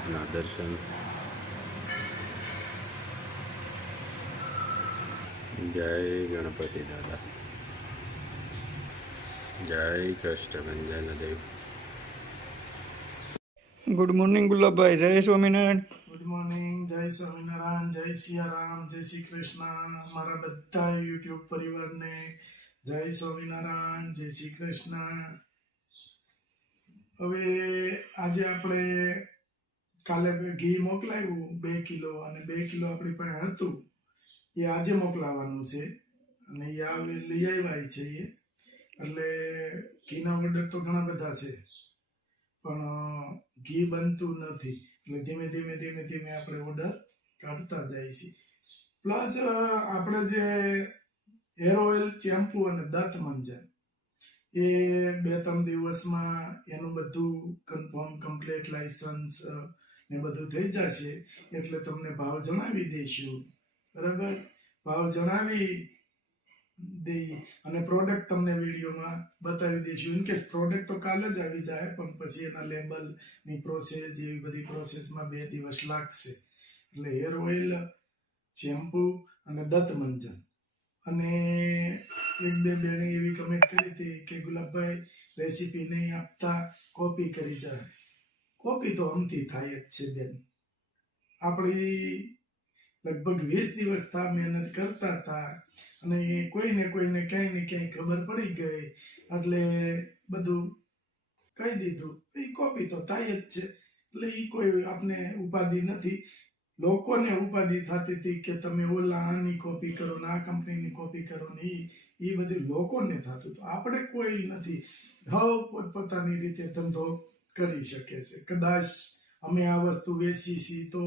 ભોળાનાથના દર્શન. જય ગણપતિ દાદા, જય કષ્ટભંજન દેવ. ગુડ મોર્નિંગ ગુલાબભાઈ, જય સ્વામિનારાયણ. ગુડ મોર્નિંગ, જય સ્વામિનારાયણ, જય સિયારામ, જય શ્રી કૃષ્ણ. મારા બધા યુટ્યુબ પરિવારને જય સ્વામિનારાયણ, જય શ્રી કૃષ્ણ. હવે આજે આપણે કાલે ઘી મોકલાવ્યું 2 કિલો, અને 2 કિલો આપણી પાસે હતું એ આજે મોકલાવાનું છે, અને એ લઈ આવ્યા છે એ. એટલે ઘીના ઓર્ડર તો ઘણા બધા છે, પણ ઘી બનતું નથી. એટલે ધીમે ધીમે આપણે ઓર્ડર કાઢતા જાય છે. પ્લસ આપણે જે હેર ઓઇલ, શેમ્પુ અને દાંત મંજન એ 2-3 દિવસમાં એનું બધું કન્ફર્મ કમ્પ્લીટ લાયસન્સ ને બધું થઈ જશે. એટલે તમને ભાવ જણાવી દઈશું, બરાબર? ભાવ જણાવી દઈ અને પ્રોડક્ટ તમને વિડીયોમાં બતાવી દઈશું. ઇનકેસ પ્રોડક્ટ તો કાલે જ આવી જાય, પણ પછી એના લેબલની પ્રોસેસ, એવી બધી પ્રોસેસમાં 2 દિવસ લાગશે. એટલે હેર ઓઇલ, શેમ્પુ અને દંત મંજન. અને 1-2 બેને એવી કમેન્ટ કરી હતી કે ગુલાબભાઈ રેસીપી નહીં આપતા, કોપી કરી જાય. કોપી તો અમથી થાય જ છે બેન. આપણી લગભગ 20 દિવસ તા મહેનત કરતા હતા, અને કોઈને ક્યાંય ને ક્યાંય ખબર પડી ગઈ એટલે બધું કહી દીધું. એ કોપી તો થાય જ છે. એટલે એ કોઈ આપણે ઉપાધિ નથી. લોકોને ઉપાધિ થતી હતી કે તમે ઓલા આની કોપી કરો ને આ કંપનીની કોપી કરો ને એ બધું લોકોને થતું હતું. આપણે કોઈ નથી. હવે પોતપોતાની રીતે ધંધો કરી શકે છે. કદાચ અમે આ વસ્તુ વેચી છીએ તો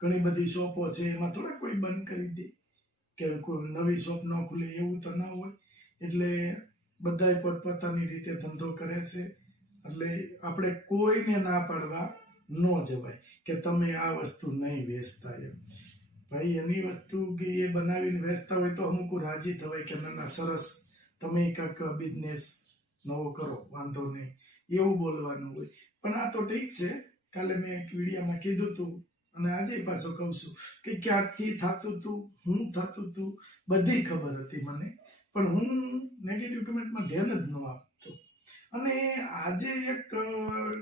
ઘણી બધી શોપો છે, એમાં થોડા કોઈ બંધ કરી દે કે કોઈ નવી શોપ ન ખુલે, એવું તો ના હોય. એટલે બધાય પોતપોતાની રીતે ધંધો કરે છે. એટલે આપણે કોઈને ના પાડવા ન જવાય કે તમે આ વસ્તુ નહીં વેચતા એમ. ભાઈ એની વસ્તુ કે એ બનાવીને વેચતા હોય તો અમુક રાજી થવાય કે ના સરસ, તમે કાંઈક બિઝનેસ નવો કરો, વાંધો નહીં, એવું બોલવાનું હોય. પણ આ તો ઠીક છે. કાલે મેં એક વિડીયોમાં કીધું હતું, અને આજે પાછો કહું છું કે ક્યાંથી થતું હતું, હું થતું હતું, બધી ખબર હતી મને, પણ હું નેગેટિવ કમેન્ટમાં ધ્યાન જ ન આપતો. અને આજે એક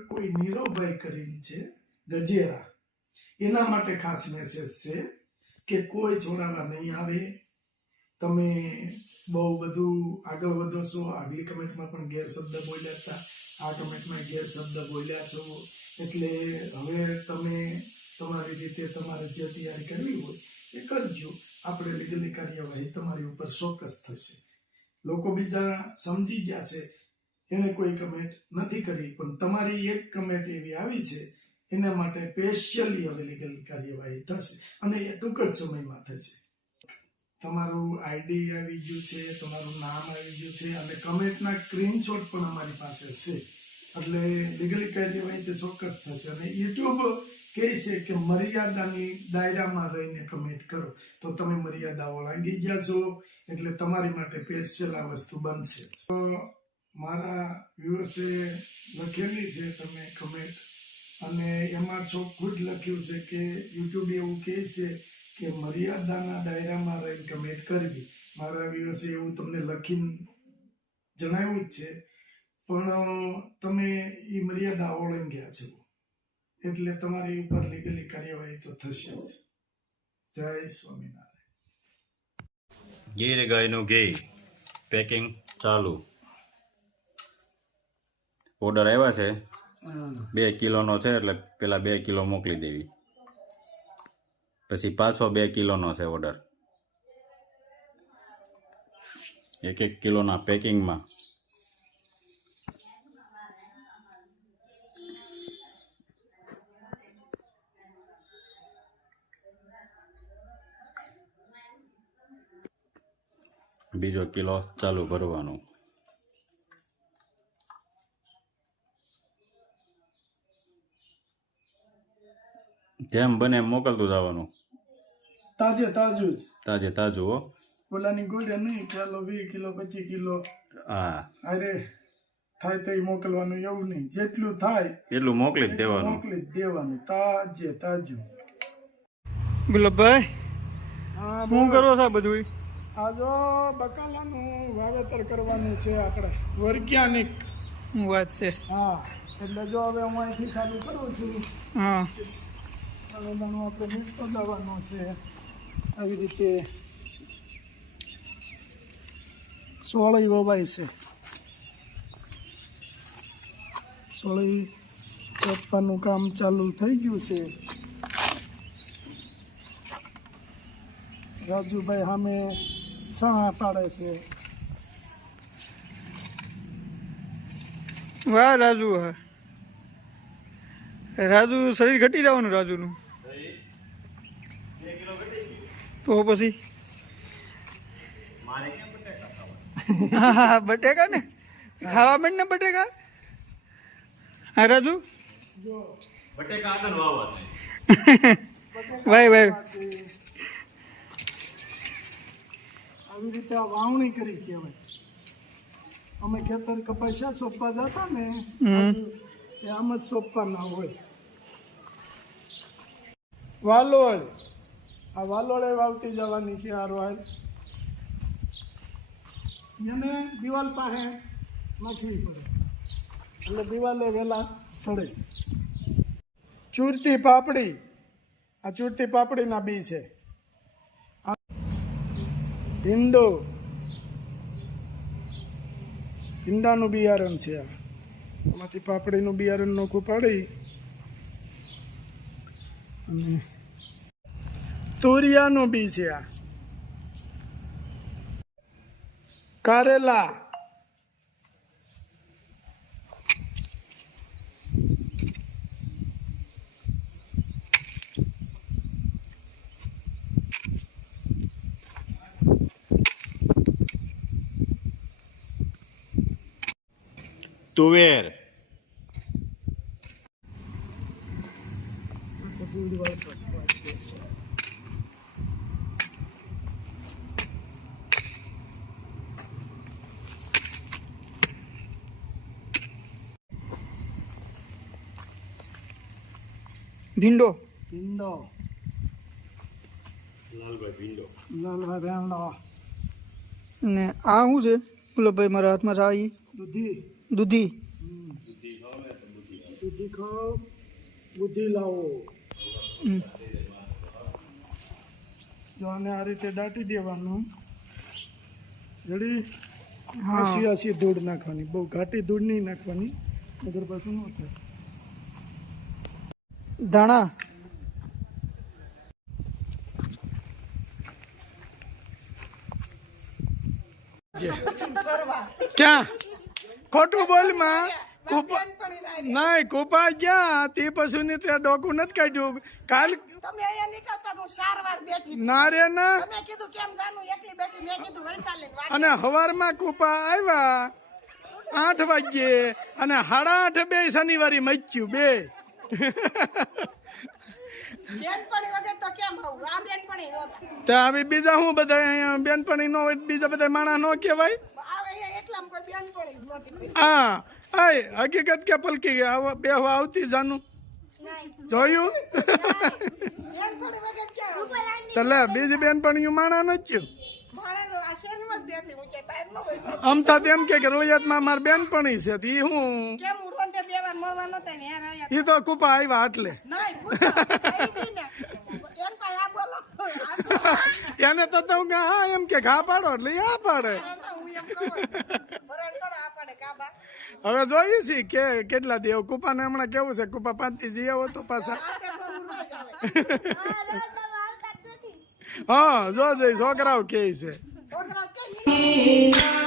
કોઈ નીરવભાઈ કરીને છે ગજેરા, એના માટે ખાસ મેસેજ છે કે કોઈ છોડાવવા નહીં આવે. તમે બહુ બધું આગળ વધો છો. આગલી કમેન્ટમાં પણ ગેરશબ્દ બોલ્યા હતા, આ કમેન્ટમાં ગેરશબ્દ બોલ્યા છો. એટલે હવે તમે તમારી રીતે તમારે જે તૈયારી કરવી હોય એ કરજો. આપણે લીગલી કાર્યવાહી તમારી ઉપર ચોક્કસ થશે. લોકો બીજા સમજી ગયા છે, એને કોઈ કમેન્ટ નથી કરી, પણ તમારી એક કમેન્ટ એવી આવી છે, એના માટે સ્પેશિયલી હવે લીગલ કાર્યવાહી થશે, અને એ ટૂંક જ સમયમાં થશે. તમારું આઈડી આવી ગયું છે, તમારું નામ આવી ગયું છે, અને કમેન્ટના સ્ક્રીનશોટ પણ અમારી પાસે છે. એટલે લીગલી કાર્યવાહી તે ચોક્કસ થશે. અને યુટ્યુબ કહે છે કે મર્યાદાની દાયરામાં રહીને કમેન્ટ કરો, તો તમે મર્યાદાઓ લાંગી ગયા છો, એટલે તમારી માટે સ્પેશિયલ આ વસ્તુ બનશે. તો મારા વ્યુઅર્સે લખેલી છે તમે કમેન્ટ, અને એમાં ચોખ્ખું જ લખ્યું છે કે યુટ્યુબ એવું કહે છે કે મર્યાદાના દાયરામાં રહીને કમેન્ટ કરવી. મારા વ્યુઅર્સે એવું તમને લખીને જણાવ્યું જ છે, પણ તમે એ મર્યાદા ઓળંગ્યા છો, એટલે તમારી ઉપર લીગલી કાર્યવાહી તો થશે જ. જય સ્વામિનારાયણ. ગીર ગાયનું ઘી પેકિંગ ચાલુ. ઓર્ડર આવ્યા છે 2 કિલોનો છે, એટલે પેલા 2 કિલો મોકલી દેવી. પછી પાછો 2 કિલોનો છે ઓર્ડર. 1-1 કિલોના પેકિંગમાં. બીજો કિલો ચાલુ ભરવાનું. જેમ બને એમ મોકલતું જવાનું. તાજે તાજું જ, તાજે તાજું હો. ઓલાની ગોળે નહીં, ચાલો 20 કિલો 25 કિલો. હા અરે થાય તો એ મોકલવાનું એવું નહીં, જેટલું થાય એટલું મોકલી જ દેવાનું. મોકલી જ દેવાનું, તાજે તાજું. ગુલાબભાઈ હા, શું કરો છો આ બધું? આ જો બકાલાનું વાવેતર કરવાનું છે આપણે, વૈજ્ઞાનિક. શું વાત છે? હા, એટલે જો હવે હું અહીંથી ચાલુ કરું છું. હા હવે દાણો આપણે મીઠો જવાનો છે. આવી રીતે સોળઈ વવાય છે. સોળઈ રોપવાનું કામ ચાલુ થઈ ગયું છે. રાજુભાઈ સામે સાહ પાડે છે. વાહ રાજુ, હા રાજુ શરીર ઘટી જવાનું રાજુનું તો પછી હા બટેકા ને ખાવા માંડ ને બટેકા. હા રાજુ ભાઈ ભાઈ આવી રીતે આ વાવણી કરી કહેવાય. અમે ખેતર કપાસ્યા સોંપવા જતા ને એ આમ જ સોંપવાના હોય. વાલોળ, આ વાલોળે વાવતી જવાની છે. હારવાર એને દિવાલ પાસે નાખવી પડે એટલે દિવાલે વહેલા સડે. ચૂરતી પાપડી, આ ચૂરતી પાપડીના બી છે. ભીંડો, ભીંડાનું બિયારણ છે. આમાંથી પાપડીનું બિયારણ નોખું પાડી અને તુરિયાનું બી છે. આ કારેલા, તુવેર, ભીંડો, ભીંડો, લાલભાઈ ભીંડો ને આ શું છે ગુલાબભાઈ મારા હાથમાં છે? આ ઈ દૂધી, દૂધી. દૂધી ખાઓ, બુદ્ધિ લાવો. જો આને આ રીતે દાટી દેવાનું. જડી આસી આસી ધૂળ નાખવાની, બહુ ઘાટી ધૂળ નહીં નાખવાની, અગર પાછું ન થાય. ધાણા, ક્યાં ખોટું બોલ માં? નહીં કૂપા ગયા તે પછી ને ત્યાં ડોકું નથી કાઢ્યું. કાલ તમે અહીંયા નીકળતા તો 4 વાર બેઠી ના રે ના, તમે કીધું કેમ જાનું એકલી બેઠી મેં કીધું વૈશાલીને વાત અને હવારમાં કૂપા આવ્યા 8 વાગ્યે અને 8:30 બે શનિવારે મચ્યું બે. બેનપણી વગર તો કેમ આવું? આ બેનપણી નહોતા ત્યાં હવે બીજા હું બધા અહીંયા બેનપણી નો હોય, બીજા બધા માણા નો કહેવાય. અહીંયા એટલામાં કોઈ બેનપણી જ નહોતી. હા હકીકત કે પલકી બે આવતી જાનું નહીં જોયું. બેનપણી વગર ક્યાં તો લે બીજી બેનપણીઓ માણા નો થયું. મારે તો આ શહેરમાં જ બેઠી હું કે બહાર ન હોય અમથા તેમ કે રળિયાતમાં મારી બેનપણી છે તી હું કેમ હું રોંઢે 2 વાર મળવા નહોતા ને યાર આયા ઈ તો કૂપા આવ્યા એટલે નહીં પૂછો આવી હતી ને એમ કાંઈ આ બોલો આ તો એને તો તું કે હા એમ કે ઘા પાડો એટલે ઈ આ પાડે. હું એમ કહું ભરણ થોડો આ પાડે કાબા હવે જોઈએ છીએ કે કેટલા દેવ કૂપાને હમણાં કેવું છે, કૂપા 5 દી જઈ આવો તો પાછા. આ તે તો હું રોજ આવે હા જો જઈ છોકરાઓ કે છે છોકરો કે નહીં